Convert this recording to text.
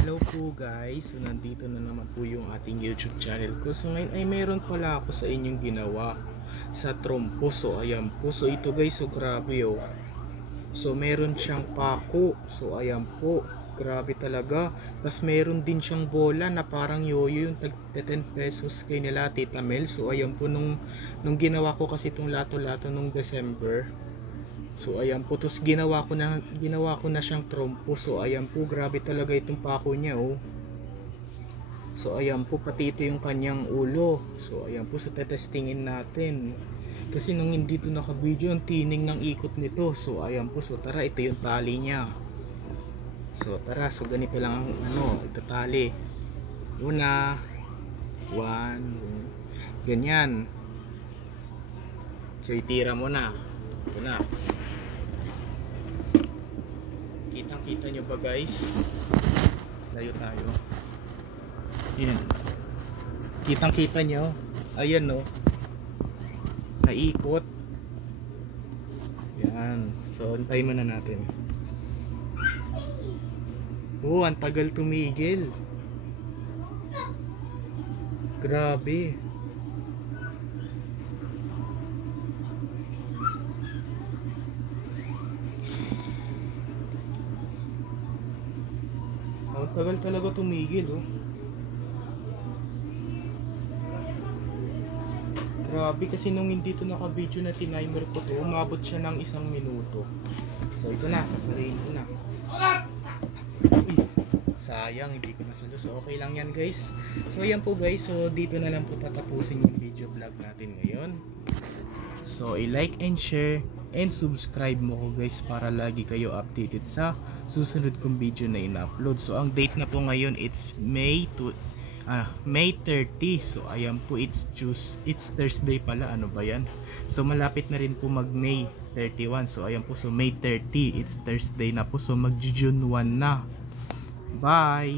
Hello po guys, so nandito na naman po yung ating YouTube channel ko. So ngayon ay mayroon pala ako sa inyong ginawa sa trompo. So ayan po, so ito guys, so grabe oh. So meron siyang pako, so ayan po, grabe talaga. Tapos meron din siyang bola na parang yoyo, yung tag 10 pesos kay nila Tita Mel. So ayan po, nung ginawa ko kasi itong lato-lato nung December. So ayan po, tapos ginawa ko na siyang trompo. So ayan po, grabe talaga itong pako niya oh. So ayan po, pati ito yung kanyang ulo. So ayan po, so tetestingin natin. Kasi nung hindi ito naka-video, ang tining ng ikot nito. So ayan po, so tara, ito yung tali niya. So tara, so ganito lang ang ito tali. Una, 1, ganyan. So itira mo na. Ito na. Kitang-kita nyo ba guys? Layo tayo. Ayan. Kitang-kita nyo. Ayan no. Naikot. Ayan. So antayin muna natin. Oh, ang tagal tumigil. Grabe. Ang tagal talaga tumigil oh. Grabe, kasi nung hindi to naka-video na tinimer ko to, umabot siya ng 1 minuto. So ito na, sasarayin ko na. Uy, sayang, hindi ko nasalo. So okay lang yan guys. So ayan po guys, so dito na lang po tatapusin yung video vlog natin ngayon. So i-like and share and subscribe mo ko guys para lagi kayo updated sa susunod kong video na in-upload. So ang date na po ngayon, it's May 30. So ayan po, it's Thursday pala, ano ba yan? So malapit na rin po mag May 31. So ayan po, so May 30, it's Thursday na po. So mag June 1 na. Bye!